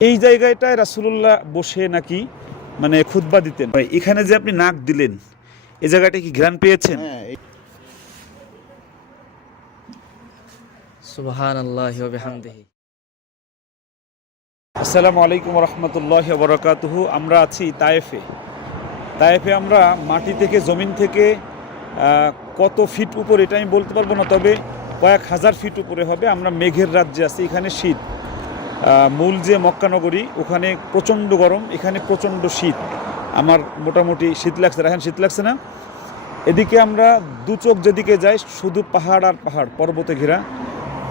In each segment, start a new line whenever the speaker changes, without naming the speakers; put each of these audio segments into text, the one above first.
এই জায়গাটায় রাসুলুল্লাহ বসে নাকি মানে খুতবা দিতেন? এখানে যে আপনি নাক দিলেন এই জায়গাটা কি ঘ্রাণ পেয়েছেন?
হ্যাঁ
আসসালামু আলাইকুম রহমতুল্লাহ বরকাতুহু। আমরা আছি তায়েফে। তায়েফে আমরা মাটি থেকে জমিন থেকে কত ফিট উপরে এটা আমি বলতে পারব না তবে কয়েক হাজার ফিট উপরে হবে। আমরা মেঘের রাজ্যে আছি এখানে শীত। মূল যে মক্কানগরী ওখানে প্রচণ্ড গরম, এখানে প্রচণ্ড শীত। আমার মোটামুটি শীত লাগছে, রাখান, শীত লাগছে না। এদিকে আমরা দু চোখ যেদিকে যাই, শুধু পাহাড় আর পাহাড়, পর্বতে ঘেরা।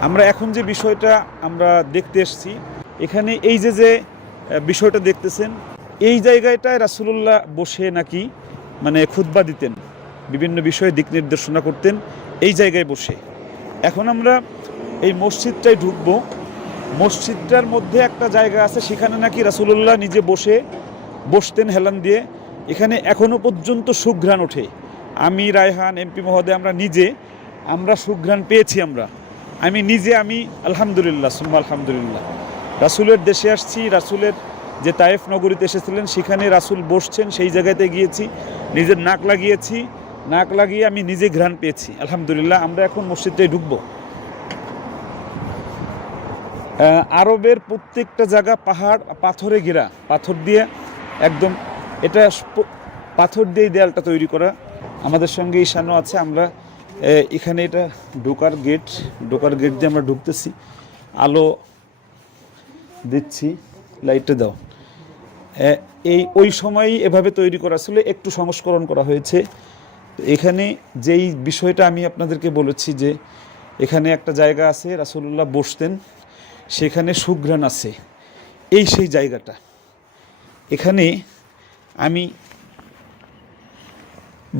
আমরা এখন যে বিষয়টা আমরা দেখতে এসেছি, এখানে এই যে যে বিষয়টা দেখতেছেন, এই জায়গাটায় রাসুলুল্লাহ বসে নাকি মানে খুতবা দিতেন, বিভিন্ন বিষয়ে দিক নির্দেশনা করতেন, এই জায়গায় বসে। এখন আমরা এই মসজিদটায় ঢুকবো। মসজিদটার মধ্যে একটা জায়গা আছে, সেখানে নাকি রাসুলুল্লাহ নিজে বসে বসতেন হেলান দিয়ে। এখানে এখনও পর্যন্ত সুঘ্রাণ ওঠে। আমি, রায়হান, এমপি মহোদয়, আমরা নিজে, আমরা সুঘ্রাণ পেয়েছি আমরা। আমি নিজে, আমি আলহামদুলিল্লাহ, সুম্মা আলহামদুলিল্লাহ। রাসুলের দেশে আসছি, রাসুলের যে তায়েফ নগরীতে এসেছিলেন, সেখানে রাসুল বসছেন, সেই জায়গাতে গিয়েছি, নিজের নাক লাগিয়েছি, নাক লাগিয়ে আমি নিজে ঘ্রাণ পেয়েছি। আলহামদুলিল্লাহ, আমরা এখন মসজিদটায় ঢুকবো। আরবের প্রত্যেকটা জায়গা পাহাড়, পাথরে ঘেরা, পাথর দিয়ে একদম এটা পাথর দিয়ে দেয়ালটা তৈরি করা। আমাদের সঙ্গে ঈশানও আছে, আমরা এখানে এটা ঢোকার গেট ঢোকার গেট দিয়ে আমরা ঢুকতেছি। আলো দিচ্ছি লাইটটা দাও। এই, ওই সময়ই এভাবে তৈরি করা ছিল, একটু সংস্করণ করা হয়েছে। এখানে যেই বিষয়টা আমি আপনাদেরকে বলেছি যে, এখানে একটা জায়গা আছে, রাসুলুল্লাহ বসতেন সেখানে সুঘ্রাণ আছে। এই সেই জায়গাটা। এখানে আমি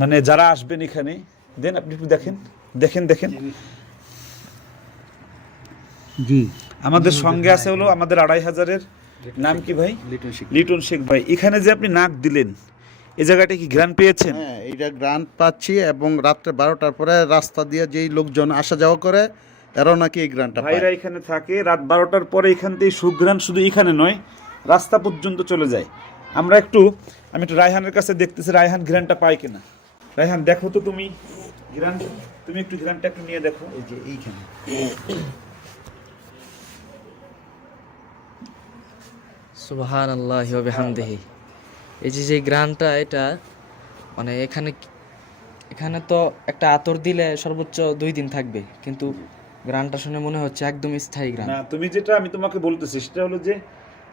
মানে যারা আসবেন এখানে দেন আপনি একটু দেখেন দেখেন দেখেন।
জি।
আমাদের সঙ্গে আছে হলো আমাদের আড়াই হাজারের নাম কি ভাই?
লিটন শিখ
লিটন শেখ ভাই। এখানে যে আপনি নাক দিলেন এই জায়গাটা কি ঘ্রাণ পেয়েছেন?
হ্যাঁ এইটা গ্রান্ট পাচ্ছি এবং রাত্রে বারোটার পরে রাস্তা দিয়ে যেই লোকজন আসা যাওয়া করে এরাও নাকি এই গ্রান্টটা পায়।
ভাইরা এখানে থাকে রাত বারোটার পরে এখান থেকে সুঘ্রাণ শুধু এখানে নয় রাস্তা পর্যন্ত চলে যায়। আমরা একটু আমি একটু রায়হানের কাছে দেখতেছি রায়হান ঘ্রাণটা পায় কিনা। রায়হান দেখো তো তুমি ঘ্রাণ তুমি একটু ঘ্রাণটা একটু নিয়ে দেখো।
এই যে এইখানে।
সুবহান আল্লাহ বিহামদিহি। এই যে যে গ্রানটা এটা মানে এখানে এখানে তো একটা আতর দিলে সর্বোচ্চ দুই দিন থাকবে কিন্তু গ্রানটা শুনে মনে হচ্ছে একদম স্থায়ী গ্রান।
না তুমি যেটা আমি তোমাকে বলতেছি সেটা হলো যে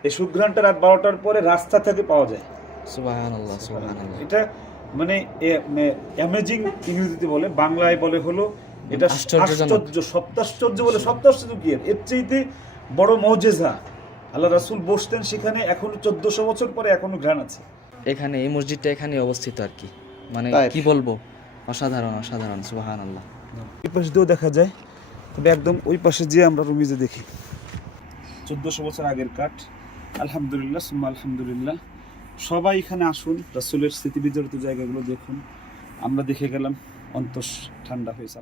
এই সুঘ্রাণটা রাত বারোটার পরে রাস্তা থেকে পাওয়া যায়।
সুবহান আল্লাহ সুবহান
এটা মানে অ্যামেজিং ইংরেজিতে বলে বাংলায় বলে হলো এটা আশ্চর্য সপ্তাশ্চর্য বলে সপ্তাশ্চর্য কি এর? চাইতে বড় মৌজেজা। আল্লাহ রাসূল বসতেন সেখানে এখনও চোদ্দশো বছর পরে এখনও ঘ্রাণ আছে।
এখানে এই মসজিদটা এখানে অবস্থিত আর কি। মানে কি বলব? অসাধারণ অসাধারণ সুবহান আল্লাহ
দিয়েও দেখা যায় তবে একদম ওই পাশে যেয়ে আমরা রুমিজে দেখি। চোদ্দশো বছর আগের কাঠ। আলহামদুলিল্লাহ, সুম্মা আলহামদুলিল্লাহ। সবাই এখানে আসুন, রাসুলের স্মৃতি বিজড়িত জায়গাগুলো দেখুন। আমরা দেখে গেলাম অন্তস ঠান্ডা হয়েছে